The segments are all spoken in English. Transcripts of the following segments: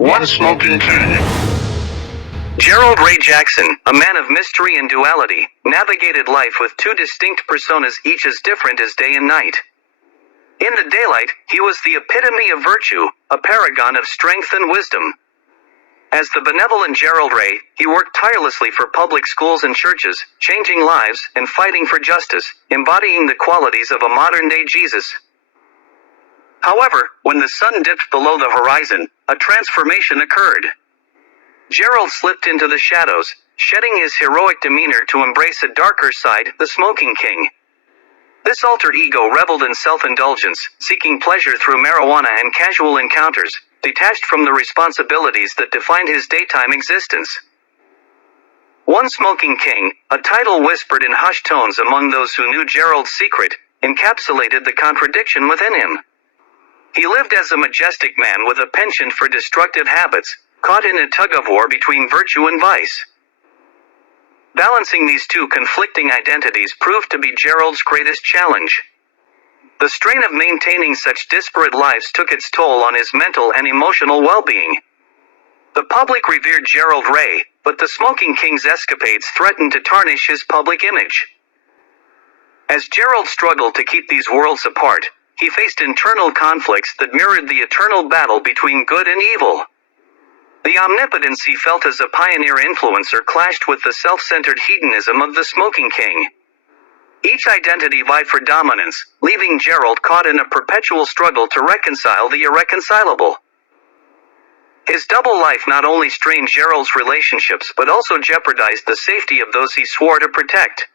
One Smoking King. Gerald Ray Jackson, a man of mystery and duality, navigated life with two distinct personas, each as different as day and night. In the daylight, he was the epitome of virtue, a paragon of strength and wisdom. As the benevolent Gerald Ray, he worked tirelessly for public schools and churches, changing lives and fighting for justice, embodying the qualities of a modern-day Jesus. However, when the sun dipped below the horizon, a transformation occurred. Gerald slipped into the shadows, shedding his heroic demeanor to embrace a darker side, the Smoking King. This alter ego reveled in self-indulgence, seeking pleasure through marijuana and casual encounters, detached from the responsibilities that defined his daytime existence. One Smoking King, a title whispered in hushed tones among those who knew Gerald's secret, encapsulated the contradiction within him. He lived as a majestic man with a penchant for destructive habits, caught in a tug-of-war between virtue and vice. Balancing these two conflicting identities proved to be Gerald's greatest challenge. The strain of maintaining such disparate lives took its toll on his mental and emotional well-being. The public revered Gerald Ray, but the Smoking King's escapades threatened to tarnish his public image. As Gerald struggled to keep these worlds apart, he faced internal conflicts that mirrored the eternal battle between good and evil. The omnipotence he felt as a pioneer influencer clashed with the self-centered hedonism of the Smoking King. Each identity vied for dominance, leaving Gerald caught in a perpetual struggle to reconcile the irreconcilable. His double life not only strained Gerald's relationships but also jeopardized the safety of those he swore to protect.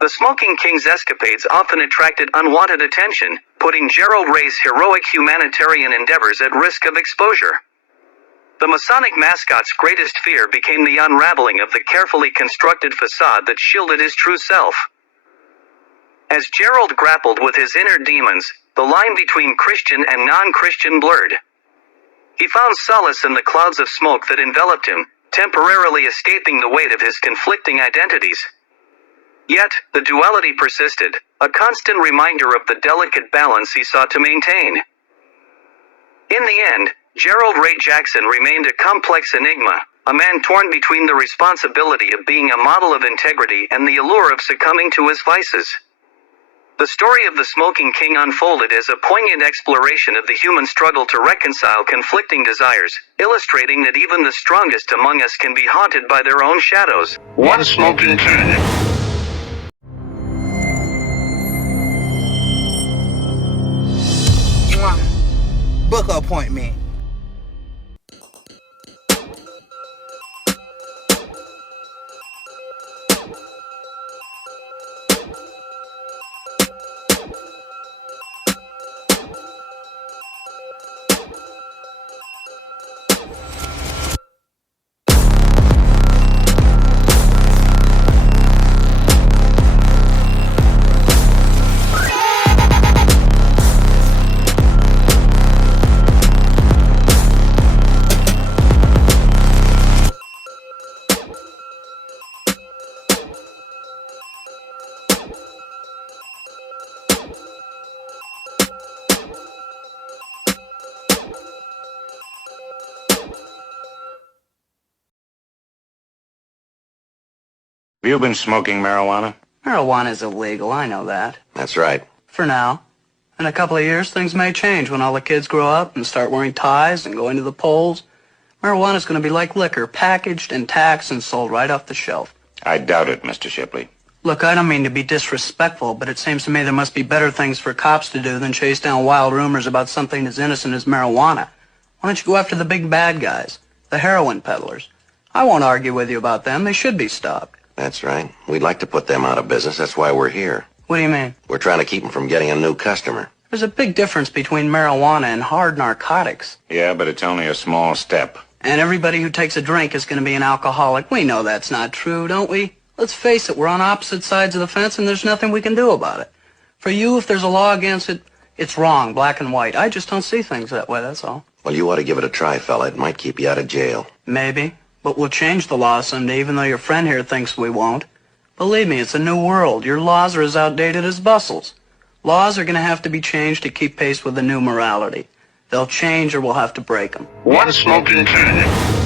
The Smoking King's escapades often attracted unwanted attention, putting Gerald Ray's heroic humanitarian endeavors at risk of exposure. The Masonic mascot's greatest fear became the unraveling of the carefully constructed facade that shielded his true self. As Gerald grappled with his inner demons, the line between Christian and non-Christian blurred. He found solace in the clouds of smoke that enveloped him, temporarily escaping the weight of his conflicting identities. Yet, the duality persisted, a constant reminder of the delicate balance he sought to maintain. In the end, Gerald Ray Jackson remained a complex enigma, a man torn between the responsibility of being a model of integrity and the allure of succumbing to his vices. The story of the Smoking King unfolded as a poignant exploration of the human struggle to reconcile conflicting desires, illustrating that even the strongest among us can be haunted by their own shadows. One Smoking King. Book appointment. Have you been smoking marijuana? Marijuana's illegal, I know that. That's right. For now. In a couple of years, things may change when all the kids grow up and start wearing ties and going to the polls. Marijuana's going to be like liquor, packaged and taxed and sold right off the shelf. I doubt it, Mr. Shipley. Look, I don't mean to be disrespectful, but it seems to me there must be better things for cops to do than chase down wild rumors about something as innocent as marijuana. Why don't you go after the big bad guys, the heroin peddlers? I won't argue with you about them. They should be stopped. That's right. We'd like to put them out of business. That's why we're here. What do you mean? We're trying to keep them from getting a new customer. There's a big difference between marijuana and hard narcotics. Yeah, but it's only a small step. And everybody who takes a drink is going to be an alcoholic. We know that's not true, don't we? Let's face it, we're on opposite sides of the fence and there's nothing we can do about it. For you, if there's a law against it, it's wrong, black and white. I just don't see things that way, that's all. Well, you ought to give it a try, fella. It might keep you out of jail. Maybe. But we'll change the law someday, even though your friend here thinks we won't. Believe me, it's a new world. Your laws are as outdated as bustles. Laws are going to have to be changed to keep pace with the new morality. They'll change or we'll have to break them. One smoking canyon.